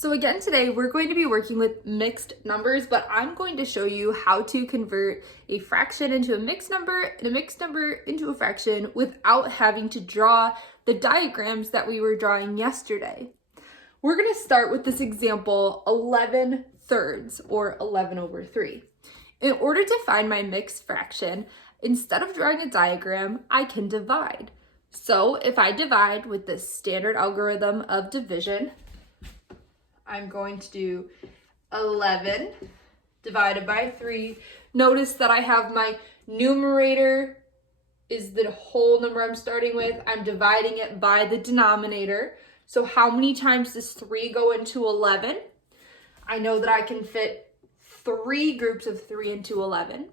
So again, today we're going to be working with mixed numbers, but I'm going to show you how to convert a fraction into a mixed number and a mixed number into a fraction without having to draw the diagrams that we were drawing yesterday. We're going to start with this example, 11 thirds or 11 over 3. In order to find my mixed fraction, instead of drawing a diagram, I can divide. So if I divide with the standard algorithm of division, I'm going to do 11 divided by 3. Notice that I have my numerator is the whole number I'm starting with. I'm dividing it by the denominator. So how many times does 3 go into 11? I know that I can fit 3 groups of 3 into 11.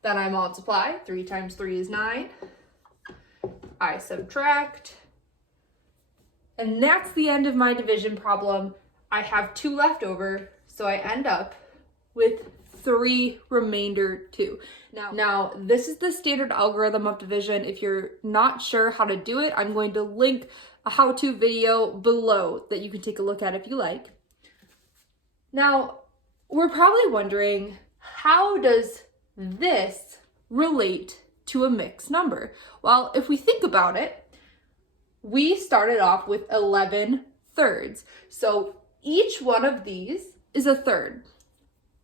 Then I multiply. 3 times 3 is 9. I subtract. And that's the end of my division problem. I have 2 left over, so I end up with 3 remainder 2. Now, this is the standard algorithm of division. If you're not sure how to do it, I'm going to link a how-to video below that you can take a look at if you like. Now, we're probably wondering, how does this relate to a mixed number? Well, if we think about it, we started off with 11 thirds. So each one of these is a third.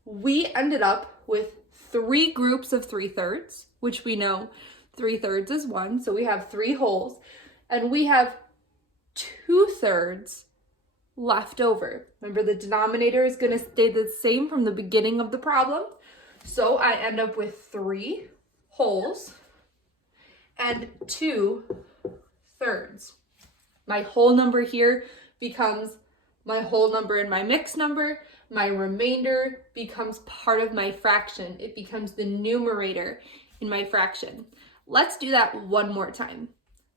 We ended up with 3 groups of 3 thirds, which we know 3 thirds is 1. So we have 3 wholes, and we have 2 thirds left over. Remember, the denominator is going to stay the same from the beginning of the problem. So I end up with 3 wholes and 2 thirds. My whole number here becomes my whole number in my mixed number. My remainder becomes part of my fraction. It becomes the numerator in my fraction. Let's do that one more time.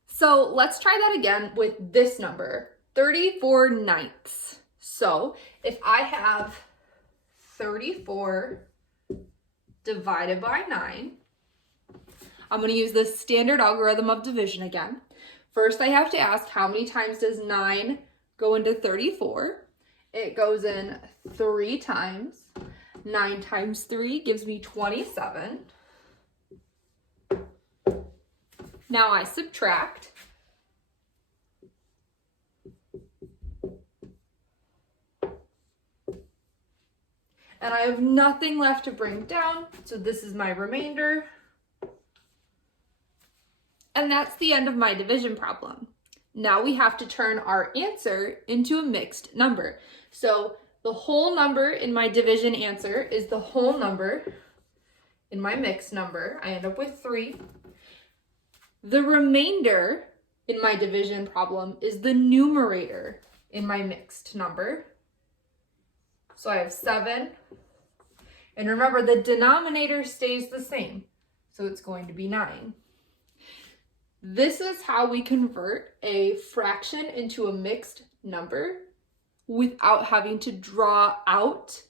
So let's try that again with this number, 34 ninths. So if I have 34 divided by 9, I'm going to use the standard algorithm of division again. First, I have to ask, how many times does 9 go into 34? It goes in 3 times. 9 times 3 gives me 27. Now I subtract. And I have nothing left to bring down, so this is my remainder. And that's the end of my division problem. Now we have to turn our answer into a mixed number. So the whole number in my division answer is the whole number in my mixed number. I end up with 3. The remainder in my division problem is the numerator in my mixed number. So I have 7. And remember, the denominator stays the same. So it's going to be 9. This is how we convert a fraction into a mixed number without having to draw out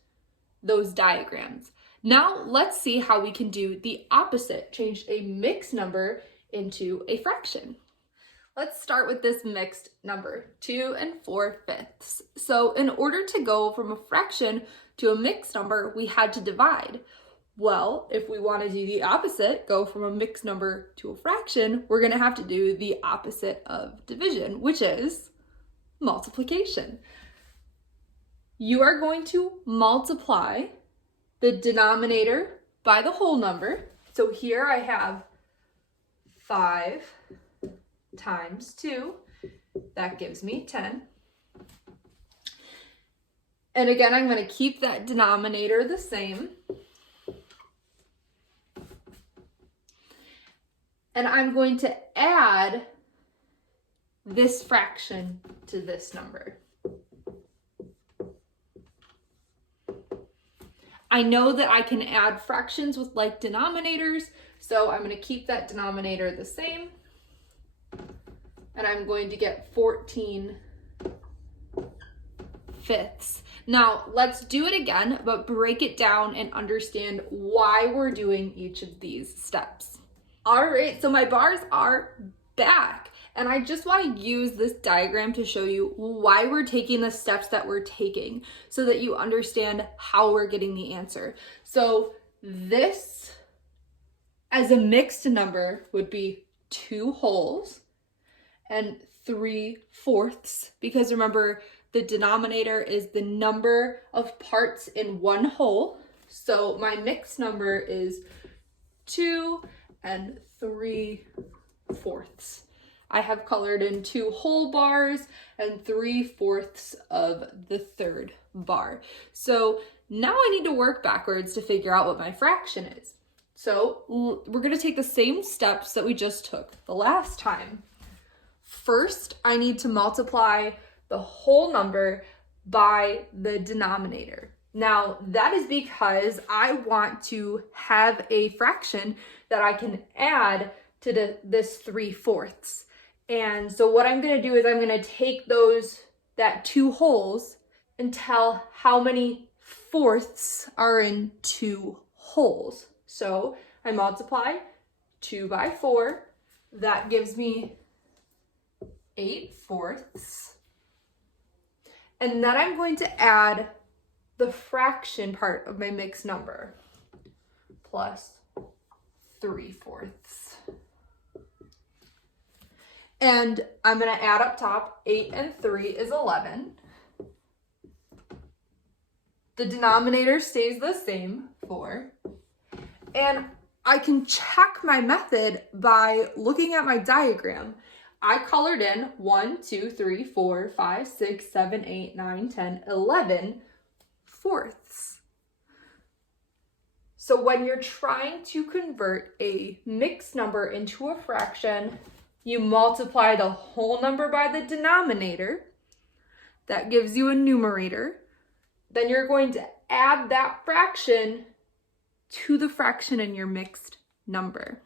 those diagrams. Now let's see how we can do the opposite, change a mixed number into a fraction. Let's start with this mixed number, 2 4/5. So in order to go from a fraction to a mixed number, we had to divide. Well, if we want to do the opposite, go from a mixed number to a fraction, we're going to have to do the opposite of division, which is multiplication. You are going to multiply the denominator by the whole number. So here I have 5 times 2. That gives me 10. And again, I'm going to keep that denominator the same. And I'm going to add this fraction to this number. I know that I can add fractions with like denominators, so I'm going to keep that denominator the same. And I'm going to get 14 fifths. Now, let's do it again, but break it down and understand why we're doing each of these steps. All right, so my bars are back. And I just want to use this diagram to show you why we're taking the steps that we're taking so that you understand how we're getting the answer. So this, as a mixed number, would be 2 wholes and 3/4, because remember, the denominator is the number of parts in one whole. So my mixed number is 2 and 3/4. I have colored in 2 whole bars and 3/4 of the third bar. So now I need to work backwards to figure out what my fraction is. So we're going to take the same steps that we just took the last time. First, I need to multiply the whole number by the denominator. Now, that is because I want to have a fraction that I can add to this 3/4. And so what I'm going to do is I'm going to take that 2 wholes and tell how many fourths are in 2 wholes. So I multiply 2 by 4. That gives me 8/4. And then I'm going to add the fraction part of my mixed number, plus 3/4. And I'm going to add up top, 8 and 3 is 11. The denominator stays the same, 4. And I can check my method by looking at my diagram. I colored in 1, 2, 3, 4, 5, 6, 7, 8, 9, 10, 11 fourths. So when you're trying to convert a mixed number into a fraction, you multiply the whole number by the denominator. That gives you a numerator. Then you're going to add that fraction to the fraction in your mixed number.